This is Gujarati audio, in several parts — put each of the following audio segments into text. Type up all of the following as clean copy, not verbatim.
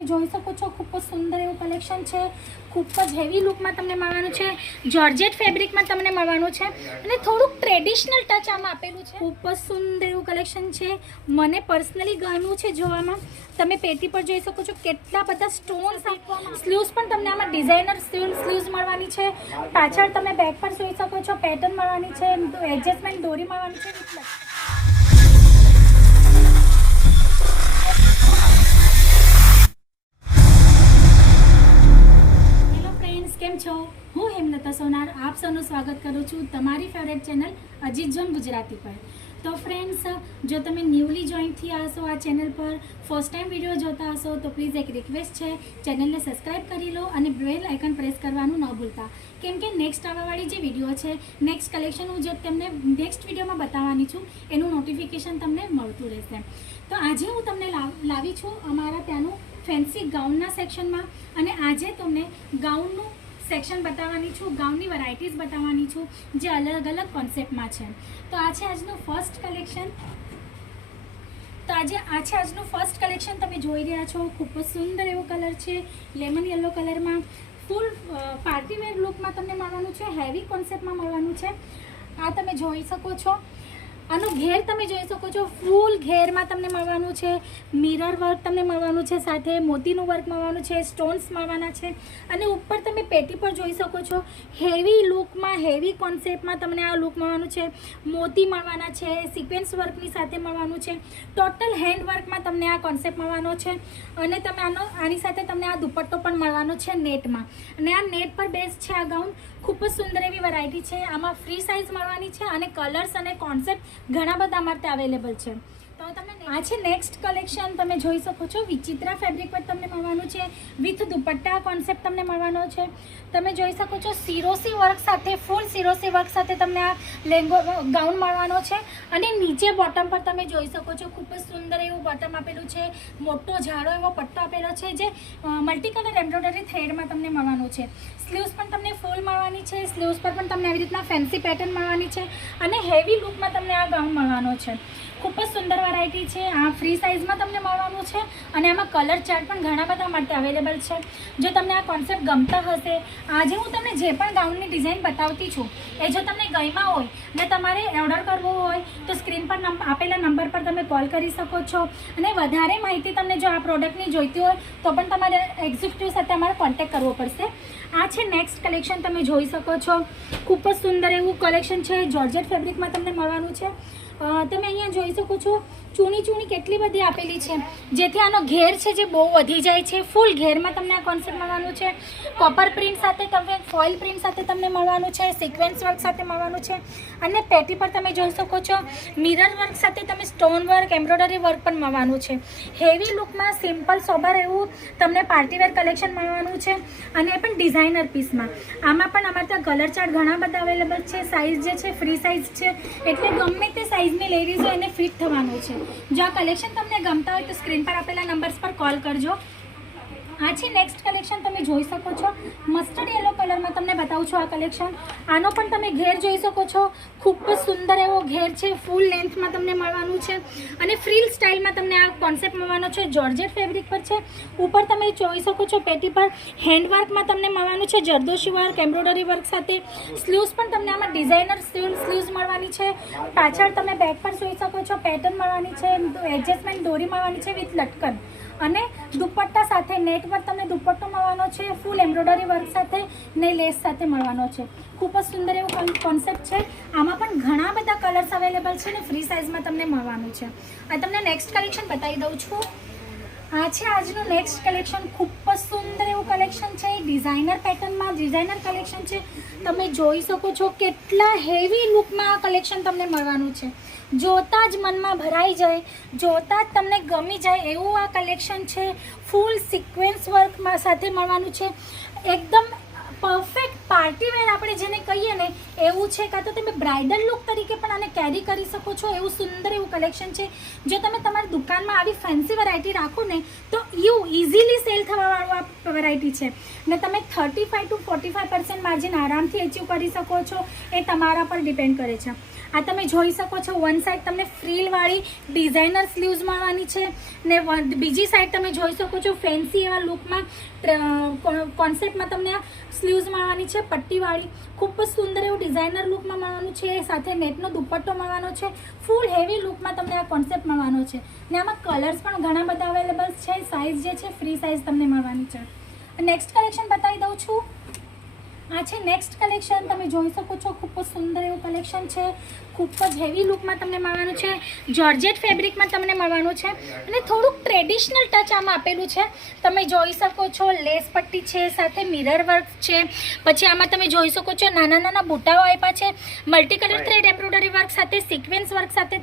જોઈ શકો છો ખૂબ જ સુંદર એવું કલેક્શન છે, ખૂબ જ હેવી લુકમાં તમને મળવાનું છે, જોર્જેટ ફેબ્રિકમાં તમને મળવાનું છે અને થોડુંક ટ્રેડિશનલ ટચ આમાં આપેલું છે। ખૂબ જ સુંદર એવું કલેક્શન છે, મને પર્સનલી ગમ્યું છે જોવામાં। તમે પેટી પર જોઈ શકો છો કેટલા બધા સ્ટોન્સ આપવામાં, સ્લીવ્સ પણ તમને આમાં ડિઝાઇનર સ્લીવ્સ મળવાની છે, પાછળ તમે બેક પર જોઈ શકો છો પેટર્ન મળવાની છે, એડજસ્ટમેન્ટ દોરી મળવાની છે। કેમ છો? હું હેમલતા સોનાર આપ સૌનું સ્વાગત કરું છું તમારી favourite channel Ajit zone Gujarati પર। તો ફ્રેન્ડ્સ, જો તમે ન્યૂલી જોઈન થયા હશો આ ચેનલ પર, ફર્સ્ટ ટાઈમ વિડીયો જોતા હશો તો પ્લીઝ એક રિક્વેસ્ટ છે, ચેનલને સબસ્ક્રાઈબ કરી લો અને બેલ આઇકન પ્રેસ કરવાનું ન ભૂલતા, કેમ કે નેક્સ્ટ આવવાવાળી જે વિડીયો છે, નેક્સ્ટ કલેક્શન હું જે તમને નેક્સ્ટ વિડીયોમાં બતાવવાની છું એનું નોટિફિકેશન તમને મળતું રહેશે। તો આજે હું તમને લાવી છું અમારા ત્યાંનું ફેન્સી ગાઉનના સેક્શનમાં, અને આજે તમને ગાઉનનું સેક્શન બતાવવાની છું, ગાઉનની વેરાયટીઝ બતાવવાની છું જે અલગ અલગ કોન્સેપ્ટમાં છે। તો આ છે આજનું ફર્સ્ટ કલેક્શન। તો આ છે આજનું ફર્સ્ટ કલેક્શન, તમે જોઈ રહ્યા છો ખૂબ જ સુંદર એવો કલર છે, લેમન યલો કલરમાં, ફૂલ પાર્ટીવેર લુકમાં તમને મળવાનું છે, હેવી કોન્સેપ્ટમાં મળવાનું છે। આ તમે જોઈ શકો છો, આનો ઘેર તમે જોઈ શકો છો, ફૂલ ઘેરમાં તમને મળવાનું છે, મિરર વર્ક તમને મળવાનું છે, સાથે મોતીનું વર્ક મળવાનું છે, સ્ટોન્સ મળવાના છે, અને ઉપર તમે પેટી પર જોઈ શકો છો હેવી લુકમાં, હેવી કોન્સેપ્ટમાં તમને આ લુક મળવાનું છે, મોતી મળવાના છે, સિક્વન્સ વર્કની સાથે મળવાનું છે, ટોટલ હેન્ડ વર્કમાં તમને આ કોન્સેપ્ટ મળવાનો છે, અને તમે આની સાથે તમને આ દુપટ્ટો પણ મળવાનો છે નેટમાં, અને આ નેટ પર બેઝ છે આ ગાઉન। ખૂબ જ સુંદર એવી વેરાયટી છે, આમાં ફ્રી સાઇઝ મળવાની છે, અને કલર્સ અને કોન્સેપ્ટ ઘણા બધા માટે અવેલેબલ છે। તો તમને આ છે નેક્સ્ટ કલેક્શન, તમે જોઈ શકો છો વિચિત્રા ફેબ્રિક પર તમને મળવાનું છે, વિથ દુપટ્ટા કોન્સેપ્ટ તમને મળવાનો છે। તમે જોઈ શકો છો સિરોસી વર્ક સાથે, ફૂલ સિરોસી વર્ક સાથે તમને આ લેંગો ગાઉન મળવાનો છે, અને નીચે બોટમ પર તમે જોઈ શકો છો ખૂબ જ સુંદર એવું બોટમ આપેલું છે, મોટો જાડો એવો પટ્ટો આપેલો છે જે મલ્ટી કલર એમ્બ્રોઇડરી થ્રેડમાં તમને મળવાનું છે। સ્લીવ્સ પણ તમને ફૂલ મળવાની છે, સ્લીવ્સ પર પણ તમને આવી રીતના ફેન્સી પેટર્ન મળવાની છે, અને હેવી લુકમાં તમને આ ગાઉન મળવાનો છે। ખૂબ જ સુંદર વેરાયટી છે, આ ફ્રી સાઇઝમાં તમને મળવાનું છે, અને આમાં કલર ચાર્ટ પણ ઘણા બધા માટે અવેલેબલ છે। જો તમને આ કોન્સેપ્ટ ગમતા હશે, આજે હું તમને જે પણ ગાઉનની ડિઝાઇન બતાવતી છું એ જો તમને ગમ્યા હોય ને તમારે ઓર્ડર કરવો હોય તો સ્ક્રીન પર આપેલા નંબર પર તમે કોલ કરી શકો છો, અને વધારે માહિતી તમને જો આ પ્રોડક્ટની જોઈતી હોય તો પણ તમારે એક્ઝિક્યુટિવ સાથે અમારે કોન્ટેક્ટ કરવો પડશે। આ છે નેક્સ્ટ કલેક્શન, તમે જોઈ શકો છો ખૂબ જ સુંદર એવું કલેક્શન છે, જોર્જેટ ફેબ્રિકમાં તમને મળવાનું છે। તમે અહીંયા જોઈ શકો છો ચૂણી કેટલી બધી આપેલી છે, જેથી આનો ઘેર છે જે બહુ વધી જાય છે, ફૂલ ઘેરમાં તમને આ કોન્સેપ્ટ મળવાનું છે, કોપર પ્રિન્ટ સાથે તમને ફોઇલ પ્રિન્ટ સાથે તમને મળવાનું છે, સિક્વન્સ વર્ક સાથે મળવાનું છે, અને પેટી પર તમે જોઈ શકો છો મિરર વર્ક સાથે તમે સ્ટોન વર્ક, એમ્બ્રોઇડરી વર્ક પણ મળવાનું છે, હેવી લુકમાં સિમ્પલ સોબર એવું તમને પાર્ટીવેર કલેક્શન મળવાનું છે, અને એ પણ ડિઝાઇનર પીસમાં। આમાં પણ અમારે ત્યાં કલર ચાર્ટ ઘણા બધા અવેલેબલ છે, સાઇઝ જે છે ફ્રી સાઇઝ છે, એટલે ગમે તે સાઇઝની લેડીઝ હોય એને ફિટ થવાનું છે। જો આ કલેક્શન તમને ગમતા હોય તો સ્ક્રીન પર આપેલા નંબર્સ પર કોલ કરજો। આ છે નેક્સ્ટ કલેક્શન, તમે જોઈ શકો છો મસ્ટર્ડ યલો કલરમાં તમને બતાવું છું આ કલેક્શન। આનો પણ તમે ઘેર જોઈ શકો છો, ખૂબ જ સુંદર એવો ઘેર છે, ફૂલ લેન્થમાં તમને મળવાનું છે, અને ફ્રીલ સ્ટાઇલમાં તમને આ કોન્સેપ્ટ મળવાનો છે, જોર્જેટ ફેબ્રિક પર છે, ઉપર તમે જોઈ શકો છો પેટી પર હેન્ડવર્કમાં તમને મળવાનું છે, જરદોશી વર્ક, એમ્બ્રોઇડરી વર્ક સાથે, સ્લીવ્સ પણ તમને આમાં ડિઝાઇનર સ્લીવ્સ મળવાની છે, પાછળ તમે બેક પર જોઈ શકો છો પેટર્ન મળવાની છે, એડજસ્ટમેન્ટ દોરી મળવાની છે વિથ લટકન, અને દુપટ્ટા સાથે નેટ પર તમને દુપટ્ટો મળવાનો છે, ફૂલ એમ્બ્રોઇડરી વર્ક સાથે ને લેસ સાથે મળવાનો છે। ખૂબ જ સુંદર એવું કોન્સેપ્ટ છે, આમાં પણ ઘણા બધા કલર્સ અવેલેબલ છે, ને ફ્રી સાઇઝમાં તમને મળવાનું છે। આ તમને નેક્સ્ટ કલેક્શન બતાવી દઉં છું। આ છે આજનું નેક્સ્ટ કલેક્શન, ખૂબ જ સુંદર એવું કલેક્શન છે, ડિઝાઇનર પેટર્નમાં ડિઝાઇનર કલેક્શન છે, તમે જોઈ શકો છો કેટલા હેવી લુકમાં આ કલેક્શન તમને મળવાનું છે, જોતા જ મનમાં ભરાઈ જાય, જોતા જ તમને ગમી જાય એવું આ કલેક્શન છે, ફૂલ સિક્વન્સ વર્કમાં સાથે મળવાનું છે, એકદમ પરફેક્ટ પાર્ટીવેર આપણે જેને કહીએ ને એવું છે, કાં તો તમે બ્રાઇડલ લુક તરીકે પણ આને કેરી કરી શકો છો એવું સુંદર એવું કલેક્શન છે। જો તમે તમારી દુકાનમાં આવી ફેન્સી વેરાયટી રાખો ને તો ઇઝીલી સેલ થવાવાળું આ વેરાયટી છે ને તમે 35 to 45% માર્જિન આરામથી અચીવ કરી શકો છો. એ તમારા પર ડિપેન્ડ કરે છે. આ તમે જોઈ શકો છો વન સાઈડ તમને ફ્રીલવાળી ડિઝાઇનર સ્લીવ્સ મળવાની છે ને બીજી સાઈડ તમે જોઈ શકો છો ફેન્સી એવા લુકમાં કોન્સેપ્ટમાં તમને આ સ્લીવ્સ મળવાની છે પટ્ટીવાળી. ખૂબ જ સુંદર એવું ડિઝાઇનર લુકમાં મળવાનું છે. સાથે નેટનો દુપટ્ટો મળવાનો છે. ફૂલ હેવી લુકમાં તમને આ કોન્સેપ્ટ મળવાનો છે ને આમાં કલર્સ પણ ઘણા બધા અવેલેબલ છે. સાઇઝ જે છે ફ્રી સાઇઝ તમને મળવાની છે. નેક્સ્ટ કલેક્શન બતાવી દઉં છું. આ છે નેક્સ્ટ કલેક્શન. તમે જોઈ શકો છો ખૂબ જ સુંદર એવું કલેક્શન છે. ખૂબ જ હેવી લુકમાં તમને મળવાનું છે. જોર્જેટ ફેબ્રિકમાં તમને મળવાનું છે અને થોડુંક ટ્રેડિશનલ ટચ આમાં આપેલું છે. તમે જોઈ શકો છો લેસ પટ્ટી છે, સાથે મિરર વર્ક છે. પછી આમાં તમે જોઈ શકો છો નાના નાના બુટાઓ આપ્યા છે. Multi colour thread embroidery work સાથે સિક્વન્સ વર્ક સાથે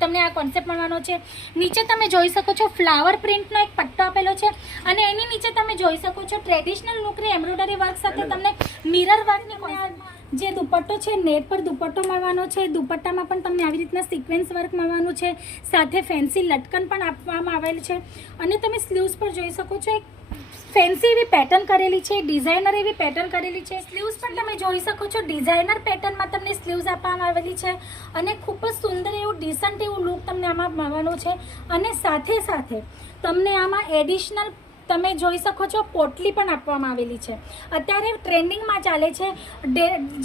તમને આ કોન્સેપ્ટ મળવાનો છે. નીચે તમે જોઈ શકો છો ફ્લાવર પ્રિન્ટનો એક પટ્ટો આપેલો છે અને એની નીચે તમે જોઈ શકો છો ટ્રેડિશનલ લુકની એમ્બ્રોઇડરી વર્ક સાથે તમને મિરર વર્કની જે દુપટ્ટો છે નેટ પર દુપટ્ટો મળવાનો છે. દુપટ્ટામાં પણ તમને આવી રીતના સિક્વન્સ વર્ક મળવાનું છે. સાથે ફેન્સી લટકન પણ આપવામાં આવેલ છે અને તમે સ્લીવ્સ પર જોઈ શકો છો એક ફેન્સી એવી પેટર્ન કરેલી છે, ડિઝાઇનર એવી પેટર્ન કરેલી છે. સ્લીવ્સ પણ તમે જોઈ શકો છો ડિઝાઇનર પેટર્નમાં તમને સ્લીવ્સ આપવામાં આવેલી છે અને ખૂબ જ સુંદર એવું ડિસન્ટ એવું લુક તમને આમાં મળવાનું છે. અને સાથે સાથે તમને આમાં એડિશનલ તમે જોઈ શકો છો પોટલી પણ આપવામાં આવેલી છે. અત્યારે ટ્રેન્ડિંગમાં ચાલે છે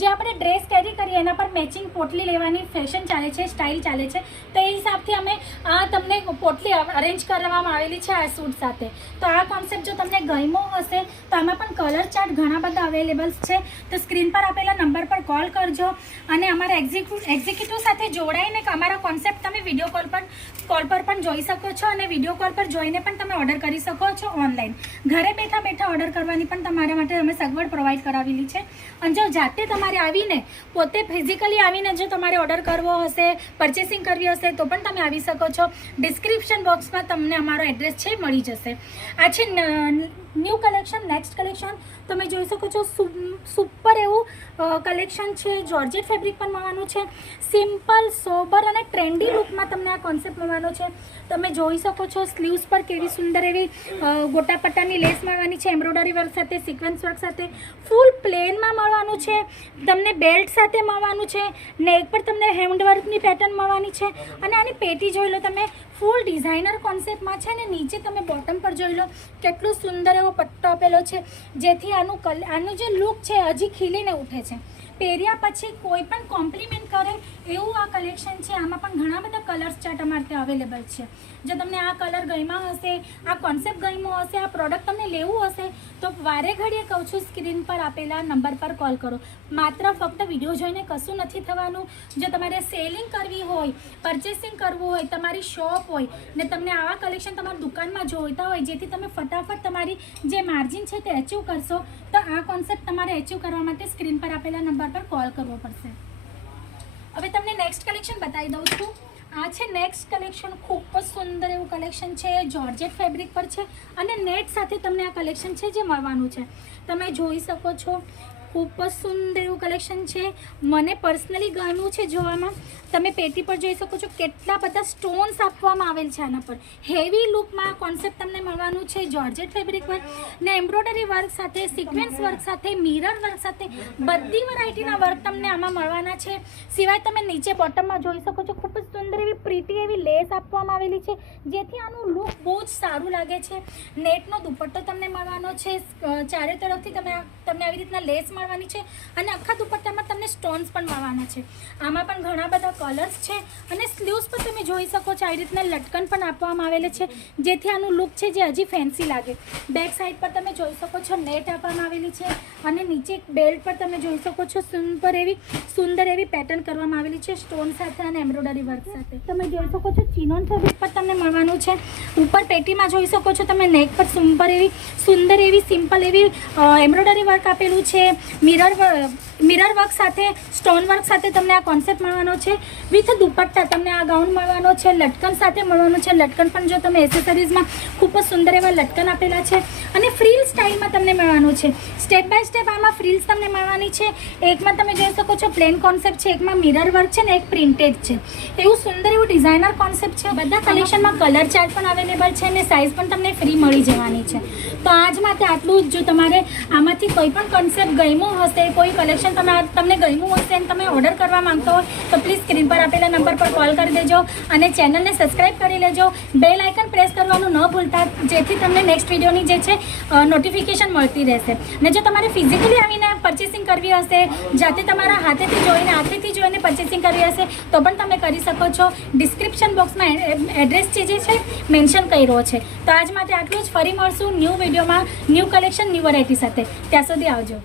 જે આપણે ડ્રેસ કેરી કરીએ એના પર મેચિંગ પોટલી લેવાની ફેશન ચાલે છે, સ્ટાઇલ ચાલે છે. તો એ હિસાબથી અમે આ તમને પોટલી અરેન્જ કરવામાં આવેલી છે આ સૂટ સાથે. તો આ કોન્સેપ્ટ જો તમને ગમ્યો હશે તો આમાં પણ કલર ચાર્ટ ઘણા બધા અવેલેબલ છે. તો સ્ક્રીન પર આપેલા નંબર પર કોલ કરજો અને અમારા એક્ઝિક્યુટિવ સાથે જોડાઈને અમારા કોન્સેપ્ટ તમે વિડીયો કોલ પર પણ જોઈ શકો છો અને વિડીયો કોલ પર જોઈને પણ તમે ઓર્ડર કરી શકો છો. ઓનલાઈન ઘરે બેઠા ઓર્ડર કરવાની પણ તમારા માટે અમે સગવડ પ્રોવાઈડ કરાવેલી છે. અને જો જાતે તમારે આવીને પોતે ફિઝિકલી આવીને જો તમારે ઓર્ડર કરવો હશે, પરચેસિંગ કરવી હશે તો પણ તમે આવી શકો છો. ડિસ્ક્રિપ્શન બોક્સમાં તમને અમારો એડ્રેસ છે મળી જશે. આ છે ન્યૂ કલેક્શન. નેક્સ્ટ કલેક્શન તમે જોઈ શકો છો સુપર એવું કલેક્શન છે. જોર્જેટ ફેબ્રિક પણ મળવાનું છે. સિમ્પલ સોબર અને ટ્રેન્ડી લુકમાં તમને આ કોન્સેપ્ટ મળવાનો છે. તમે જોઈ શકો છો સ્લીવ્સ પર કેવી સુંદર એવી ગોટા પટ્ટાની લેસ મળવાની છે, એમ્બ્રોઇડરી વર્ક સાથે, સિક્વન્સ વર્ક સાથે. ફૂલ પ્લેનમાં મળવાનું છે. તમને બેલ્ટ સાથે મળવાનું છે. નેક પર તમને હેન્ડ વર્કની પેટર્ન મળવાની છે અને આની પેટી જોઈ લો તમે ફૂલ ડિઝાઇનર કોન્સેપ્ટમાં છે ને નીચે તમે બોટમ પર જોઈ લો કેટલું સુંદર એવો પટ્ટો આપેલો છે જેથી આનું જે લુક છે હજી ખીલીને ઉઠે છે. પહેર્યા પછી કોઈ પણ કોમ્પ્લિમેન્ટ કરે એવું આ કલેક્શન છે. આમાં પણ ઘણા બધા કલર્સ ચાર્ટ અમારે ત્યાં અવેલેબલ છે. જો તમને આ કલર ગમ્યા હશે, આ કોન્સેપ્ટ ગમ્યો હશે, આ પ્રોડક્ટ તમને લેવું હશે તો વારે ઘડીએ કહું છું સ્ક્રીન પર આપેલા નંબર પર કોલ કરો. માત્ર ફક્ત વિડીયો જોઈને કશું નથી થવાનું. જો તમારે સેલિંગ કરવી હોય, પરચેસિંગ કરવું હોય, તમારી શોપ હોય ને તમને આવા કલેક્શન તમારી દુકાનમાં જોઈતા હોય જેથી તમે ફટાફટ તમારી જે માર્જિન છે તે અચીવ કરશો તો આ કોન્સેપ્ટ તમારે અચીવ કરવા માટે સ્ક્રીન પર આપેલા નંબર પર કોલ કરવો પડશે. હવે તમને નેક્સ્ટ કલેક્શન બતાવી દઉં છું. આ છે નેક્સ્ટ કલેક્શન. ખૂબ જ સુંદર એવું કલેક્શન છે. જોર્જેટ ફેબ્રિક પર છે અને નેટ સાથે તમને આ કલેક્શન છે જે મળવાનું છે. તમે જોઈ શકો છો ખૂબ જ સુંદર એવું કલેક્શન છે. મને પર્સનલી ગમ્યું છે જોવામાં. તમે પેટી પર જોઈ શકો છો કેટલા બધા સ્ટોન્સ આપવામાં આવેલ છે આના પર. હેવી લુકમાં કોન્સેપ્ટ તમને મળવાનું છે જોર્જેટ ફેબ્રિક પર ને એમ્બ્રોઇડરી વર્ક સાથે, સિક્વન્સ વર્ક સાથે, મિરર વર્ક સાથે બધી વેરાયટીના વર્ક તમને આમાં મળવાના છે. સિવાય તમે નીચે બોટમમાં જોઈ શકો છો ખૂબ જ સુંદર એવી પ્રીટી એવી લેસ આપવામાં આવેલી છે જેથી આનું લુક બહુ જ સારું લાગે છે. નેટનો દુપટ્ટો તમને મળવાનો છે. ચારે તરફથી તમને આવી રીતના લેસ મળવાની છે અને આખા દુપટ્ટામાં તમને સ્ટોન્સ પણ મળવાના છે. આમાં પણ ઘણા બધા કલર્સ છે અને સ્લીવ્સ પર તમે જોઈ શકો છો આવી રીતના લટકન પણ આપવામાં આવેલા છે જેથી આનું લુક છે જે હજી ફેન્સી લાગે. બેક સાઈડ પર તમે જોઈ શકો છો નેટ આપવામાં આવેલી છે અને નીચે બેલ્ટ પર તમે જોઈ શકો છો સુંદર એવી પેટર્ન કરવામાં આવેલી છે સ્ટોન સાથે અને એમ્બ્રોઇડરી વર્ક સાથે. તમે જોઈ શકો છો ચિનોન ફેબ્રિક પર તમને મળવાનું છે. ઉપર પેટીમાં જોઈ શકો છો તમે નેક પર સુંદર એવી સિમ્પલ એવી એમ્બ્રોઇડરી વર્ક આપેલું છે. મિરર વર્ક સાથે, સ્ટોન વર્ક સાથે તમને આ કોન્સેપ્ટ મળવાનો છે. વિથ દુપટ્ટા તમને આ ગાઉન મળવાનો છે. લટકન સાથે મળવાનું છે. લટકન પણ જો તમે એસેસરીઝમાં ખૂબ જ સુંદર એવા લટકન આપેલા છે અને ફ્રીલ સ્ટાઇલમાં તમને મળવાનું છે. સ્ટેપ બાય સ્ટેપ આમાં ફ્રીલ્સ તમને મળવાની છે. એકમાં તમે જોઈ શકો છો પ્લેન કોન્સેપ્ટ છે, એકમાં મિરર વર્ક છે ને એક પ્રિન્ટેડ છે. એવું સુંદર એવું ડિઝાઇનર કોન્સેપ્ટ છે. બધા કલેક્શનમાં કલર ચાર્ટ પણ અવેલેબલ છે અને સાઇઝ પણ તમને ફ્રી મળી જવાની છે. તો તો આજ માટે આટલું જ. જો તમારે આમાંથી કોઈ પણ કોન્સેપ્ટ ગમ્યો હશે, કોઈ કલેક્શન તમને ગમ્યું હશે અને તમે ઓર્ડર કરવા માંગતો હોય તો પ્લીઝ સ્ક્રીન પર આપેલા નંબર પર કોલ કરી દેજો અને ચેનલને સબસ્ક્રાઈબ કરી લેજો. બેલ આઇકન પ્રેસ કરવાનું ન ભૂલતા, જેથી તમને નેક્સ્ટ વિડીયોની જે છે નોટિફિકેશન મળતી રહેશે. અને જો તમારે ફિઝિકલી આવીને પરચેસિંગ કરવી હશે, જાતે તમારા હાથેથી જોઈને પરચેસિંગ કરવી હશે તો પણ તમે કરી શકો છો. ડિસ્ક્રિપ્શન બોક્સમાં એડ્રેસ જે છે મેન્શન કર્યો છે. તો આજ માટે આટલું જ. ફરી મળશું ન્યૂ વિડીયોમાં, ન્યૂ કલેક્શન, ન્યૂ વેરાયટી સાથે. ત્યાં સુધી આવજો.